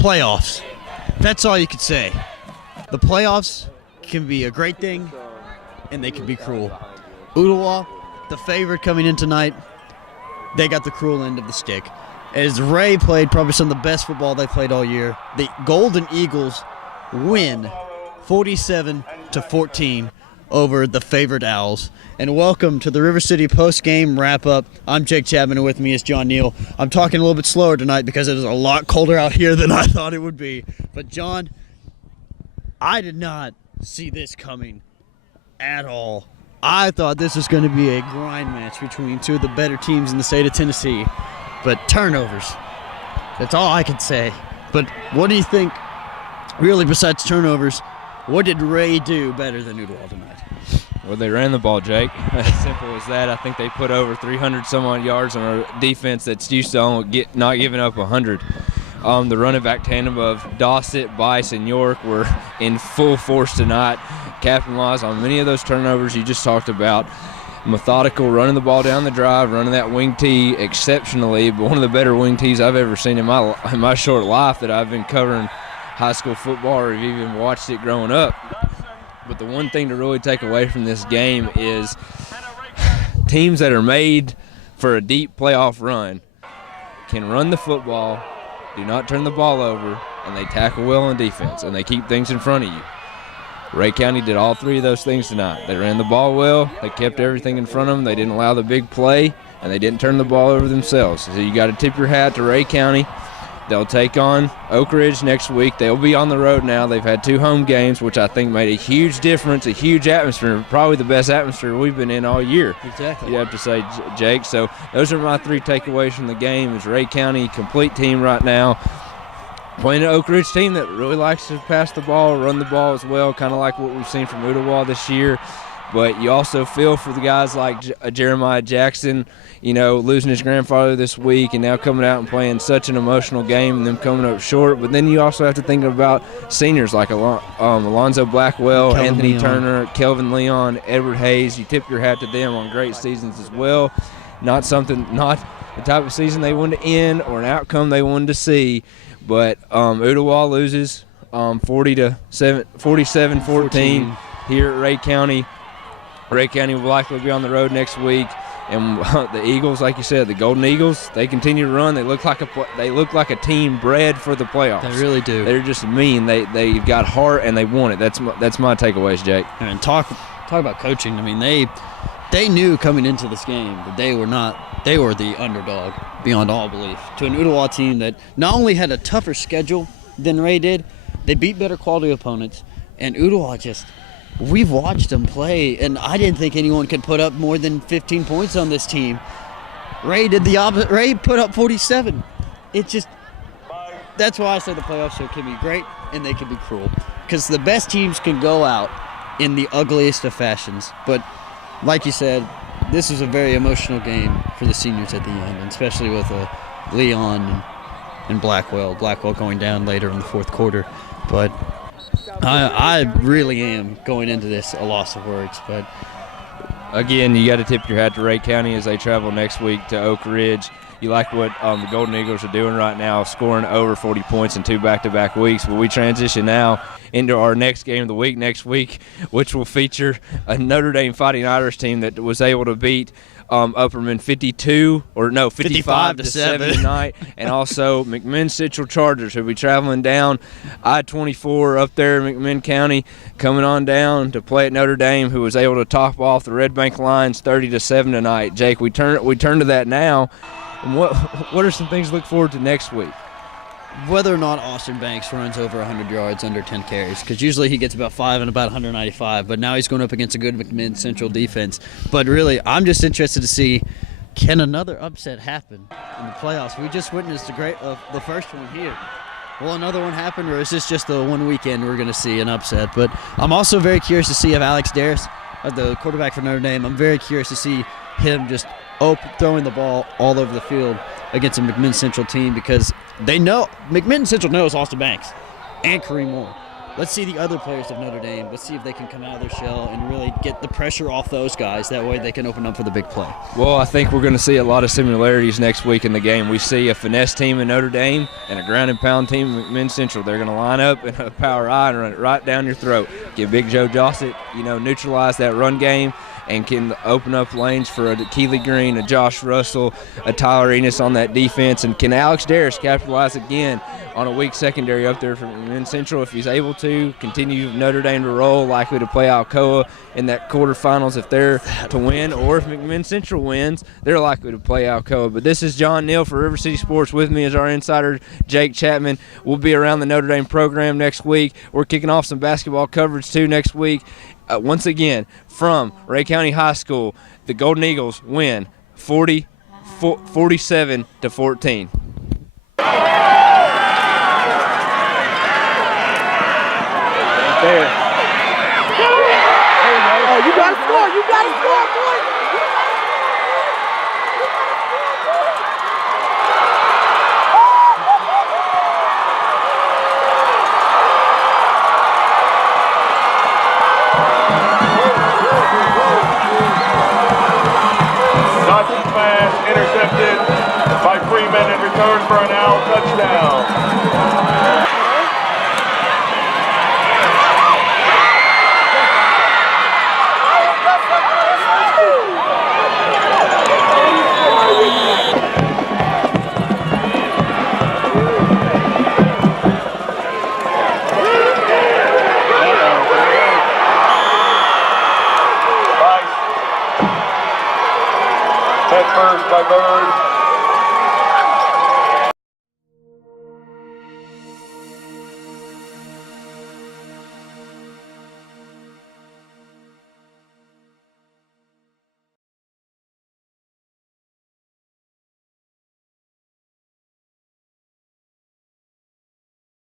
Playoffs. That's all you could say. The playoffs can be a great thing, and they can be cruel. Ooltewah, the favorite coming in tonight, they got the cruel end of the stick. As Rhea played probably some of the best football they played all year, the Golden Eagles win 47-14 over the favored Owls. And welcome to the River City post-game wrap-up. I'm Jake Chapman, and with me is John Neal. I'm talking a little bit slower tonight because it is a lot colder out here than I thought it would be. But John, I did not see this coming at all. I thought this was going to be a grind match between two of the better teams in the state of Tennessee. But turnovers, that's all I can say. But what do you think, really, besides turnovers, what did Rhea do better than Ooltewah tonight? Well, they ran the ball, Jake. As simple as that. I think they put over 300-some-odd yards on a defense that's used to not giving up 100. The running back tandem of Dossett, Bice, and York were in full force tonight. Capitalized on many of those turnovers you just talked about. Methodical, running the ball down the drive, running that wing tee exceptionally. But one of the better wing tees I've ever seen in my short life that I've been covering high school football or have even watched it growing up. But the one thing to really take away from this game is teams that are made for a deep playoff run can run the football, do not turn the ball over, and they tackle well on defense, and they keep things in front of you. Rhea County did all three of those things tonight. They ran the ball well, they kept everything in front of them, they didn't allow the big play, and they didn't turn the ball over themselves. So you got to tip your hat to Rhea County. They'll take on Oak Ridge next week. They'll be on the road now. They've had 2 home games, which I think made a huge difference, a huge atmosphere, probably the best atmosphere we've been in all year. Exactly. You have to say, Jake. So those are my 3 takeaways from the game. Is Rhea County, complete team right now, playing an Oak Ridge team that really likes to pass the ball, run the ball as well, kind of like what we've seen from Ooltewah this year. But you also feel for the guys like Jeremiah Jackson, losing his grandfather this week and now coming out and playing such an emotional game and them coming up short. But then you also have to think about seniors like Alonzo Blackwell, Anthony Turner, Kelvin Leon, Edward Hayes. You tip your hat to them on great seasons as well. Not the type of season they wanted to end or an outcome they wanted to see. But Ooltewah loses 47-14 here at Rhea County. Rhea County will likely be on the road next week, and the Eagles, like you said, the Golden Eagles, they continue to run. They look like a team bred for the playoffs. They really do. They're just mean. They got heart and they want it. That's my takeaways, Jake. And talk about coaching. I mean, they knew coming into this game that they were the underdog beyond all belief to an Ooltewah team that not only had a tougher schedule than Rhea did, they beat better quality opponents, and Ooltewah we've watched them play, and I didn't think anyone could put up more than 15 points on this team. Rhea did the opposite. Rhea put up 47. That's why I say the playoffs can be great and they can be cruel, because the best teams can go out in the ugliest of fashions. But like you said, this was a very emotional game for the seniors at the end, and especially with Leon and Blackwell going down later in the fourth quarter. But I really am going into this a loss of words. But again, you got to tip your hat to Rhea County as they travel next week to Oak Ridge. You like what the Golden Eagles are doing right now, scoring over 40 points in 2 back-to-back weeks. But we transition now into our next game of the week next week, which will feature a Notre Dame Fighting Irish team that was able to beat Upperman 55-7 tonight, and also McMinn Central Chargers, who'll be traveling down I-24 up there in McMinn County, coming on down to play at Notre Dame, who was able to top off the Red Bank Lions 30-7 tonight. Jake, we turn to that now. And what are some things to look forward to next week? Whether or not Austin Banks runs over 100 yards under 10 carries, because usually he gets about 5 and about 195, but now he's going up against a good McMinn Central defense. But really, I'm just interested to see, can another upset happen in the playoffs? We just witnessed the first one here. Will another one happen, or is this just the one weekend we're going to see an upset? But I'm also very curious to see if Alex Darris, the quarterback for Notre Dame, I'm very curious to see him just throwing the ball all over the field against a McMinn Central team, because they know McMinn Central knows Austin Banks and Kareem Moore. let's see the other players of Notre Dame. Let's see if they can come out of their shell and really get the pressure off those guys. That way they can open up for the big play. Well, I think we're going to see a lot of similarities next week in the game. We see a finesse team in Notre Dame and a ground and pound team in McMinn Central. They're going to line up in a power I and run it right down your throat. Give Big Joe Jossett, neutralize that run game and can open up lanes for a Keely Green, a Josh Russell, a Tyler Enos on that defense. And can Alex Darris capitalize again on a weak secondary up there from McMinn Central if he's able to continue Notre Dame to roll, likely to play Alcoa in that quarterfinals if they're to win, or if McMinn Central wins, they're likely to play Alcoa. But this is John Neal for River City Sports. With me is our insider, Jake Chapman. We'll be around the Notre Dame program next week. We're kicking off some basketball coverage too next week. Once again, from Ray County High School, the Golden Eagles win 47-14. There. Oh, you gotta score! You gotta score, boy! Dodson pass intercepted by Freeman and returned for an Owl touchdown. Head first by Bird.